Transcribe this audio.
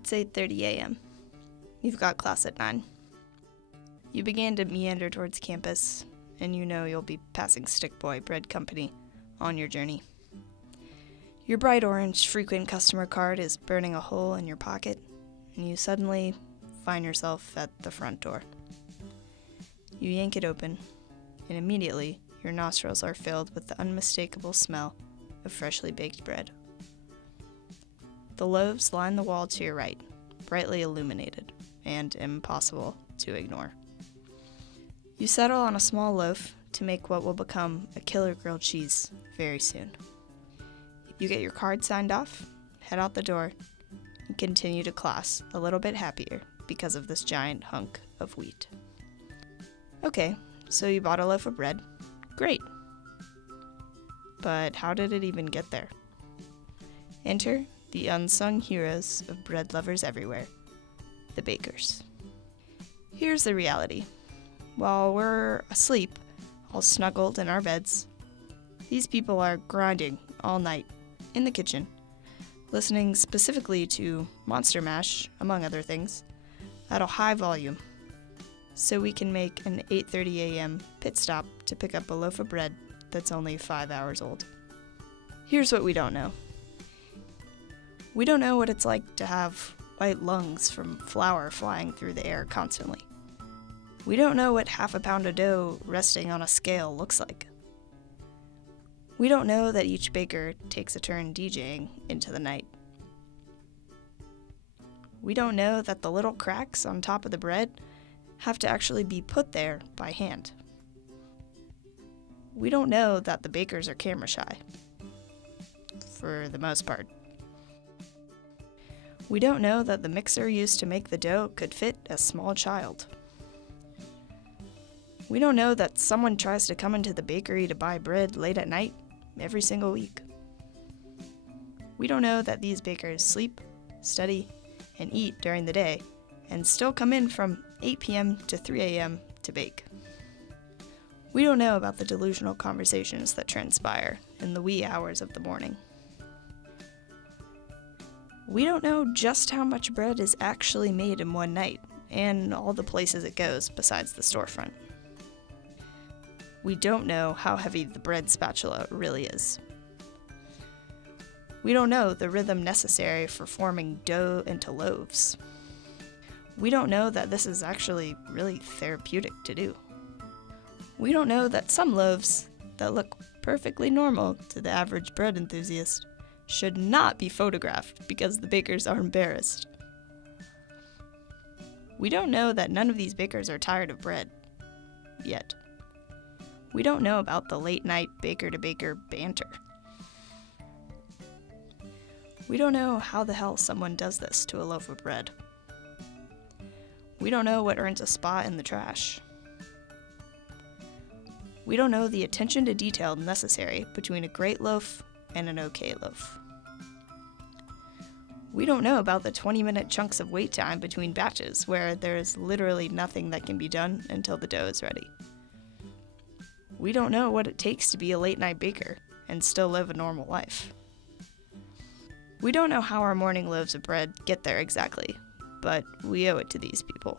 It's 8:30 a.m. You've got class at 9. You begin to meander towards campus, and you know you'll be passing Stick Boy Bread Company on your journey. Your bright orange frequent customer card is burning a hole in your pocket, and you suddenly find yourself at the front door. You yank it open, and immediately your nostrils are filled with the unmistakable smell of freshly baked bread. The loaves line the wall to your right, brightly illuminated and impossible to ignore. You settle on a small loaf to make what will become a killer grilled cheese very soon. You get your card signed off, head out the door, and continue to class a little bit happier because of this giant hunk of wheat. Okay, so you bought a loaf of bread. Great. But how did it even get there? Enter the unsung heroes of bread lovers everywhere, the bakers. Here's the reality. While we're asleep, all snuggled in our beds, these people are grinding all night in the kitchen, listening specifically to Monster Mash, among other things, at a high volume, so we can make an 8:30 a.m. pit stop to pick up a loaf of bread that's only 5 hours old. Here's what we don't know. We don't know what it's like to have white lungs from flour flying through the air constantly. We don't know what half a pound of dough resting on a scale looks like. We don't know that each baker takes a turn DJing into the night. We don't know that the little cracks on top of the bread have to actually be put there by hand. We don't know that the bakers are camera shy, for the most part. We don't know that the mixer used to make the dough could fit a small child. We don't know that someone tries to come into the bakery to buy bread late at night every single week. We don't know that these bakers sleep, study, and eat during the day and still come in from 8 p.m. to 3 a.m. to bake. We don't know about the delusional conversations that transpire in the wee hours of the morning. We don't know just how much bread is actually made in one night, and all the places it goes besides the storefront. We don't know how heavy the bread spatula really is. We don't know the rhythm necessary for forming dough into loaves. We don't know that this is actually really therapeutic to do. We don't know that some loaves that look perfectly normal to the average bread enthusiast should not be photographed because the bakers are embarrassed. We don't know that none of these bakers are tired of bread. Yet. We don't know about the late-night baker-to-baker banter. We don't know how the hell someone does this to a loaf of bread. We don't know what earns a spot in the trash. We don't know the attention to detail necessary between a great loaf and an okay loaf. We don't know about the 20-minute chunks of wait time between batches where there is literally nothing that can be done until the dough is ready. We don't know what it takes to be a late-night baker and still live a normal life. We don't know how our morning loaves of bread get there exactly, but we owe it to these people.